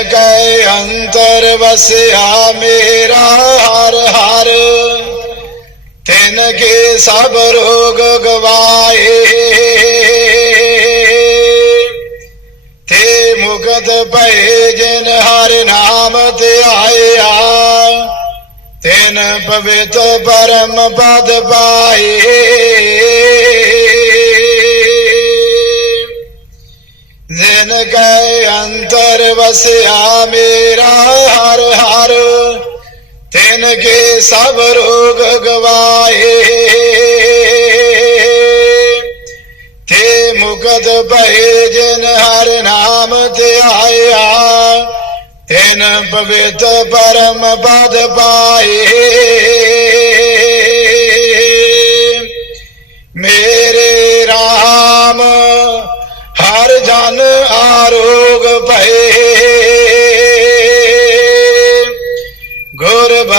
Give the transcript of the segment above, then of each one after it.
ਜਿਨ ਅੰਤਰ ਵਸਿਆ ਮੇਰਾ ਹਰ ਹਰ ਤਿਨ ਕੇ ਸਭ ਰੋਗ ਗਵਾਏ ਤੇ ਮੁਕਤ ਭਏ ਜਿਨ ਹਰ ਨਾਮ ਧਿਆਇਆ ਤਿਨ ਪਵਿੱਤ ਪਰਮ ਪਦ ਪਾਏ ਜਿਨ ਗਏ ਅੰਤਰ ਵਸਿਆ ਮੇਰਾ ਹਰ ਹਰ ਤਿਨ ਕੇ ਸਭ ਰੋਗ ਗਵਾਏ ਤੇ ਮੁਕਤ ਭਏ ਜਿਨ ਹਰ ਨਾਮ ਧਿਆਇਆ ਤਿਨ ਪਵਿੱਤ ਪਰਮ ਪਦ ਪਾਏ ਮੇਰੇ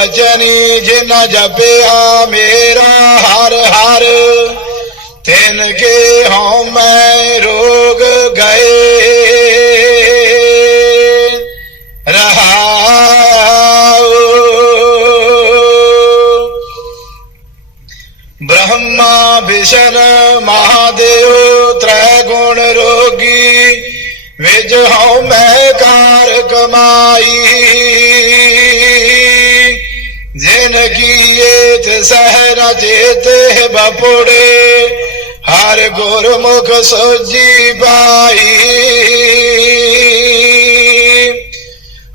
ਬਚਨੀ ਜਿਨ ਜਪਿਆ ਮੇਰਾ ਹਰ ਹਰ, ਤਿਨ ਕੇ ਹਉ ਮੈਂ ਰੋਗ ਗਏ। ਰਹਾਉ। ਬ੍ਰਹਮਾ ਵਿਸ਼ਨ ਮਹਾਦੇਵ ਤ੍ਰੈ ਗੁਣ ਰੋਗੀ ਵਿਜ ਹਉ ਮੈਂ ਕਾਰ ਕਮਾਈ। ਕੀਏ ਸਹਿ ਨ ਹਰ ਗੁਰਮੁਖ ਸੋਜੀ ਬਾਈ।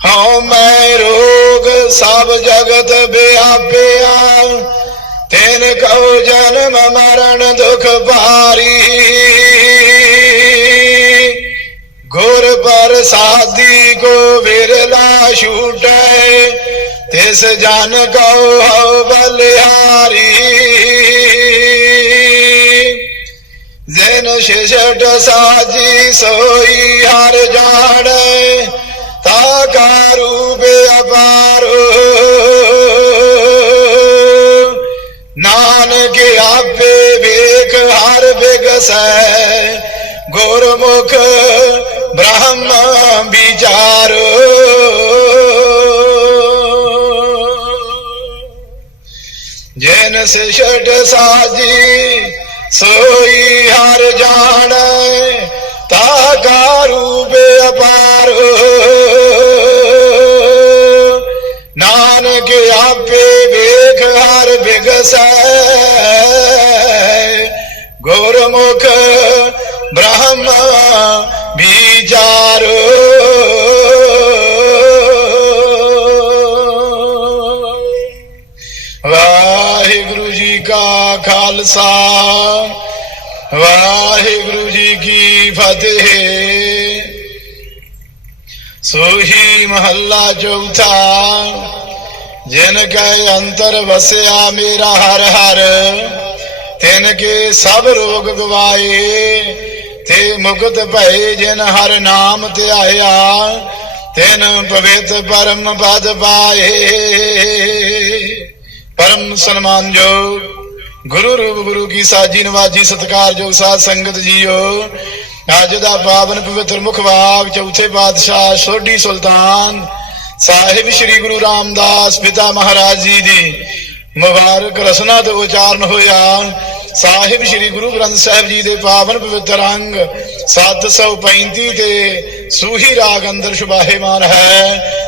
ਹਉ ਮੈਂ ਰੋਗ ਸਭ ਜਗਤ ਵਿਆਪਿਆ, ਤੈਨ ਕਉ ਜਨਮ ਮਰਨ ਦੁਖ ਭਾਰੀ। ਗੁਰ ਪ੍ਰਸਾਦੀ ਕੋ ਵਿਰਲਾ ਛੂਟੈ ਤਿਸ ਜਨ ਕਉ ਹਉ ਬਲਿਹਾਰੀ ਜਿਨ ਸ਼ਿਸ਼ਟ ਸਾਜੀ ਸੋਈ ਹਰ ਜਾਣੈ ਤਾ ਕਾ ਰੂਪ ਅਪਾਰੋ ਨਾਨਕ ਆਪੇ ਵੇਖ ਹਰ ਬਿਗਸੈ ਗੁਰਮੁਖ ਜੈਨ ਸਿਸ਼ਟ ਸਾਜੀ, ਸੋਈ ਹਰ ਜਾਣੈ, ਤਾ ਕਾ ਰੂਪ ਨਾਨਕ ਆਪੇ ਵੇਖ ਹਰ ਬਿਗਸੈ, ਗੁਰਮੁਖ ਕਾ ਖਾਲਸਾ। ਵਾਹਿਗੁਰੂ ਜੀ ਕੀ ਫਤਿਹ। ਸੋਹੀ ਮਹੱਲਾ ਚੌਥਾ। ਜਿਨ ਕੈ ਅੰਤਰ ਵਸਿਆ ਮੇਰਾ ਹਰ ਹਰ, ਤਿਨ ਕੇ ਸਭ ਰੋਗ ਗਵਾਏ, ਤੇ ਮੁਕਤ ਭਏ ਜਿਨ ਹਰ ਨਾਮ ਧਿਆਇਆ, ਤਿਨ ਪਵਿੱਤ ਪਰਮ ਪਦ ਪਾਏ। ਪਰਮ ਸਨਮਾਨਯੋਗ ਗੁਰੂ ਰੂਪ ਗੁਰੂ ਕੀ ਸਾਜੀ ਨਵਾਜੀ ਸਤਿਕਾਰਯੋਗ ਸਾਧ ਸੰਗਤ ਜੀਓ। ਅੱਜ ਦਾ ਪਾਵਨ ਪਵਿੱਤਰ ਮੁਖਵਾਕ ਚੌਥੇ ਪਾਤਸ਼ਾਹ ਸੋਢੀ ਸੁਲਤਾਨ ਸਾਹਿਬ ਸ੍ਰੀ ਗੁਰੂ ਰਾਮਦਾਸ ਪਿਤਾ ਮਹਾਰਾਜ ਜੀ ਦੀ ਮੁਬਾਰਕ ਰਸਨਾ ਤੋਂ ਉਚਾਰਨ ਹੋਇਆ। ਸਾਹਿਬ ਸ੍ਰੀ ਗੁਰੂ ਗ੍ਰੰਥ ਸਾਹਿਬ ਜੀ ਦੇ ਪਾਵਨ ਪਵਿੱਤਰ ਅੰਗ 735 ਤੇ ਸੂਹੀ ਰਾਗ ਅੰਦਰ ਸ਼ੁਭਾਹੇਮਾਨ ਹੈ।